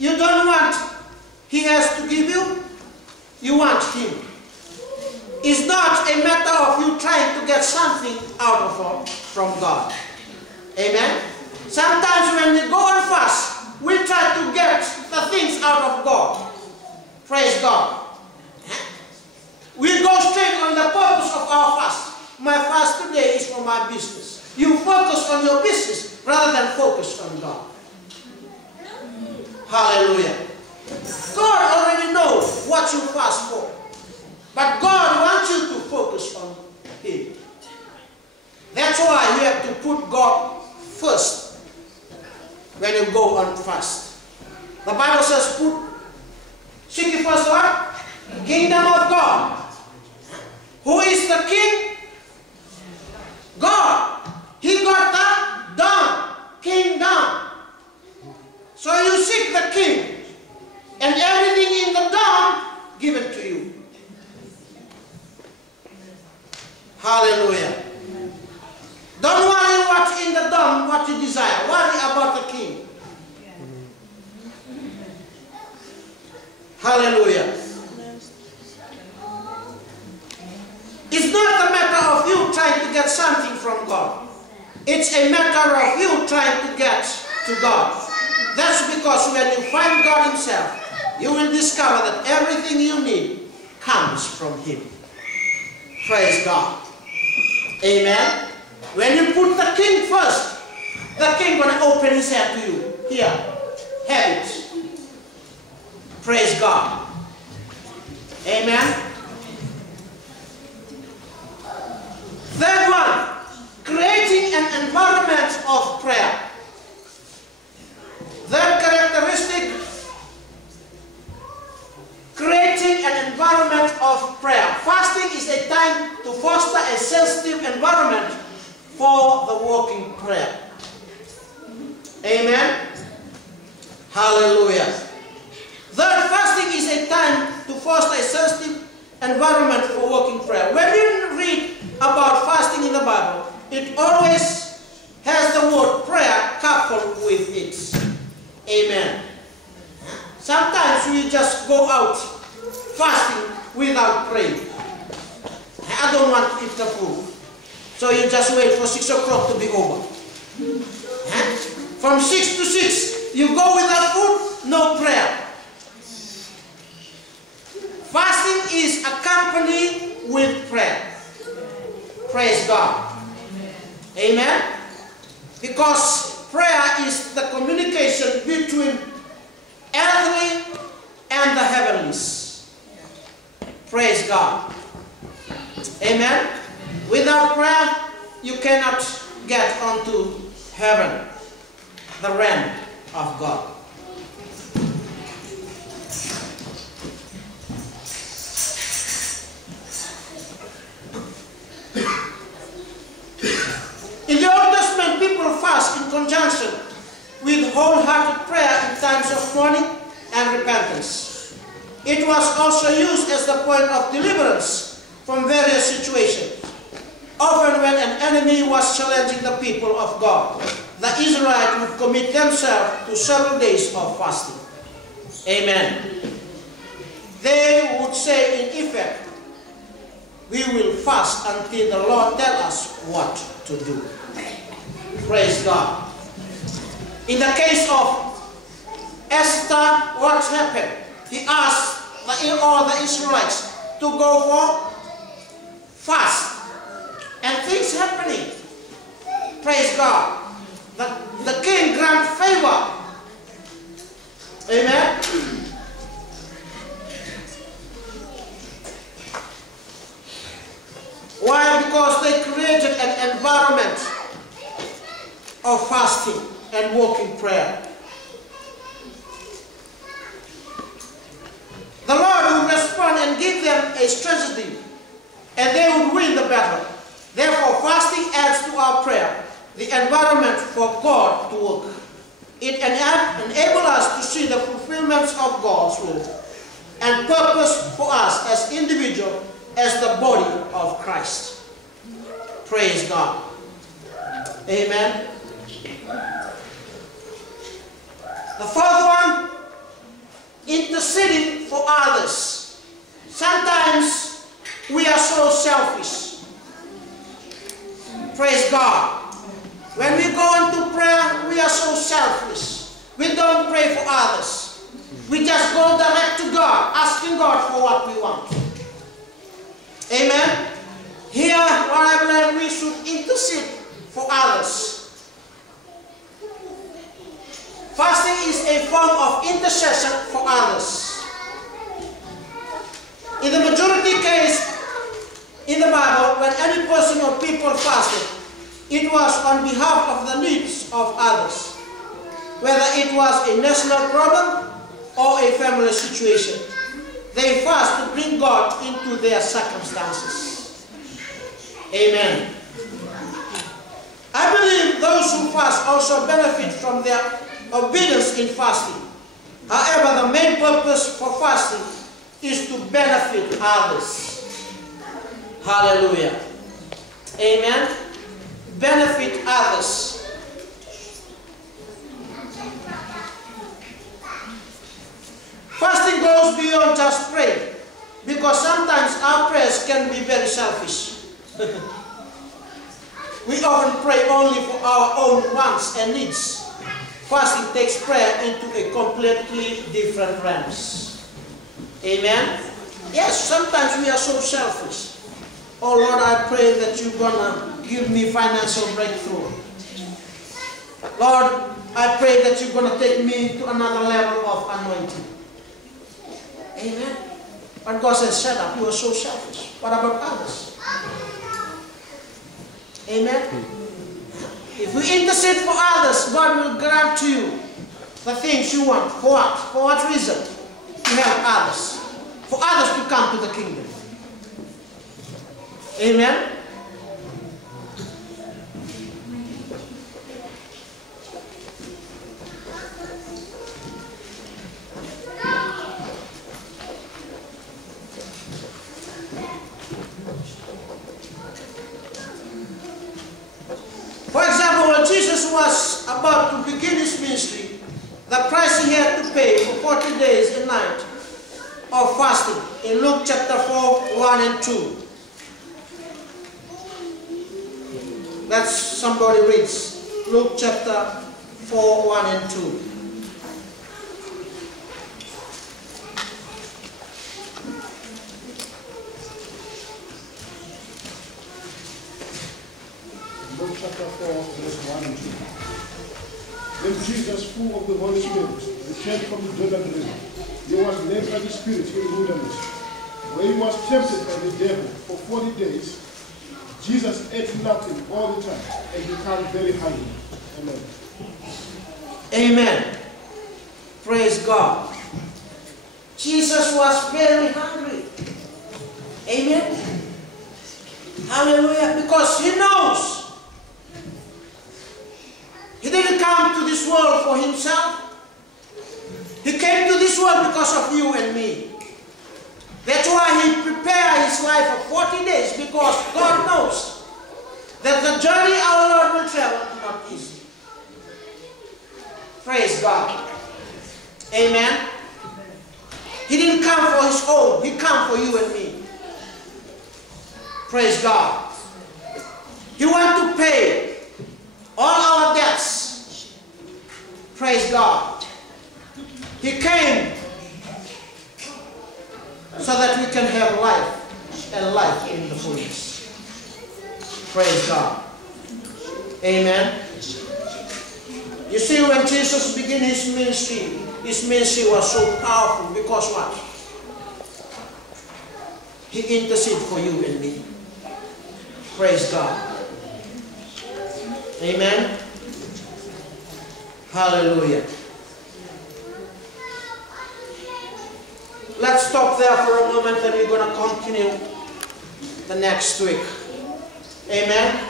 You don't want He has to give you. You want Him. It's not a matter of you trying to get something out of from God. Amen? Sometimes when we go on fast, we try to get the things out of God. Praise God. We go straight on the purpose of our fast. My fast today is for my business. You focus on your business rather than focus on God. Hallelujah. God already knows what you fast for. But God wants you to focus on Him. That's why you have to put God first when you go on fast. The Bible says, seek ye first what? The kingdom of God. Who is the king? God. He got the down, kingdom. So you seek the king, and everything in the down given to you. Hallelujah. Don't worry what's in the dome, what you desire. Worry about the king. Hallelujah. It's not a matter of you trying to get something from God. It's a matter of you trying to get to God. That's because when you find God Himself, you will discover that everything you need comes from Him. Praise God. Amen. When you put the king first, the king will open his hand to you. Here, have it. Praise God. Amen. Third one, creating an environment of prayer. Third characteristic, creating an environment of prayer. Fasting is a time to foster a sensitive environment for the walking prayer. Amen. Hallelujah. Third, fasting is a time to foster a sensitive environment for walking prayer. When you read about fasting in the Bible, it always has the word prayer coupled with it. Amen. Sometimes we just go out fasting without praying. I don't want to eat the food. So you just wait for 6 o'clock to be over. From 6 to 6, you go without food, no prayer. Fasting is accompanied with prayer. Praise God. Amen. Because prayer is the communication between earthly and the heavenlies. Praise God. Amen. Without prayer, you cannot get onto heaven, the realm of God. In the Old Testament, people fast in conjunction with wholehearted prayer in times of mourning and repentance. It was also used as the point of deliverance from various situations. Often when an enemy was challenging the people of God, the Israelites would commit themselves to several days of fasting. Amen. They would say in effect, we will fast until the Lord tells us what to do. Praise God. In the case of Esther, what happened? He asked all the Israelites to go for fast. And things happening. Praise God. The king grant favor. Amen. Why? Because they created an environment of fasting and walking prayer. The Lord would respond and give them a strategy, and they would win the battle. Therefore, fasting adds to our prayer the environment for God to work. It enables us to see the fulfillments of God's will and purpose for us as individuals, as the body of Christ. Praise God. Amen. The fourth one, interceding for others. Sometimes we are so selfish. Praise God. When we go into prayer, we are so selfish. We don't pray for others. We just go direct to God, asking God for what we want. Amen. Here, what I've learned, we should intercede for others. Fasting is a form of intercession for others. In the majority case in the Bible, when any person or people fasted, it was on behalf of the needs of others, whether it was a national problem or a family situation. They fast to bring God into their circumstances. Amen. I believe those who fast also benefit from their obedience in fasting. However, the main purpose for fasting is to benefit others. Hallelujah. Amen. Benefit others. Fasting goes beyond just praying, because sometimes our prayers can be very selfish. We often pray only for our own wants and needs. Fasting takes prayer into a completely different realms. Amen? Yes, sometimes we are so selfish. Oh Lord, I pray that you're gonna give me financial breakthrough. Lord, I pray that you're gonna take me to another level of anointing. Amen? But God says, shut up, you are so selfish. What about others? Amen? If we intercede for others, God will grant to you the things you want. For what? For what reason? To help others. For others to come to the kingdom. Amen? For example, when Jesus was about to begin his ministry, the price he had to pay for 40 days and nights of fasting in Luke chapter 4, 1 and 2. Let's somebody reads Luke chapter 4, 1 and 2. Luke chapter 4, verse 1 and 2. Then Jesus, full of the Holy Spirit, returned from the Jordan River. He was led by the Spirit in the wilderness, where he was tempted by the devil for 40 days. Jesus ate nothing all the time and became very hungry. Amen. Amen. Praise God. Jesus was very hungry. Amen. Hallelujah. Because he knows he didn't come to this world for himself. He came to this world because of you and me. That's why he prepared his life for 40 days, because God knows that the journey our Lord will travel is not easy. Praise God. Amen. He didn't come for his own. He came for you and me. Praise God. He wanted to pay all our debts. Praise God. He came so that we can have life, and life in the fullness. Praise God. Amen. You see, when Jesus began his ministry was so powerful because what? He interceded for you and me. Praise God. Amen. Hallelujah. Let's stop there for a moment and we're going to continue the next week. Amen.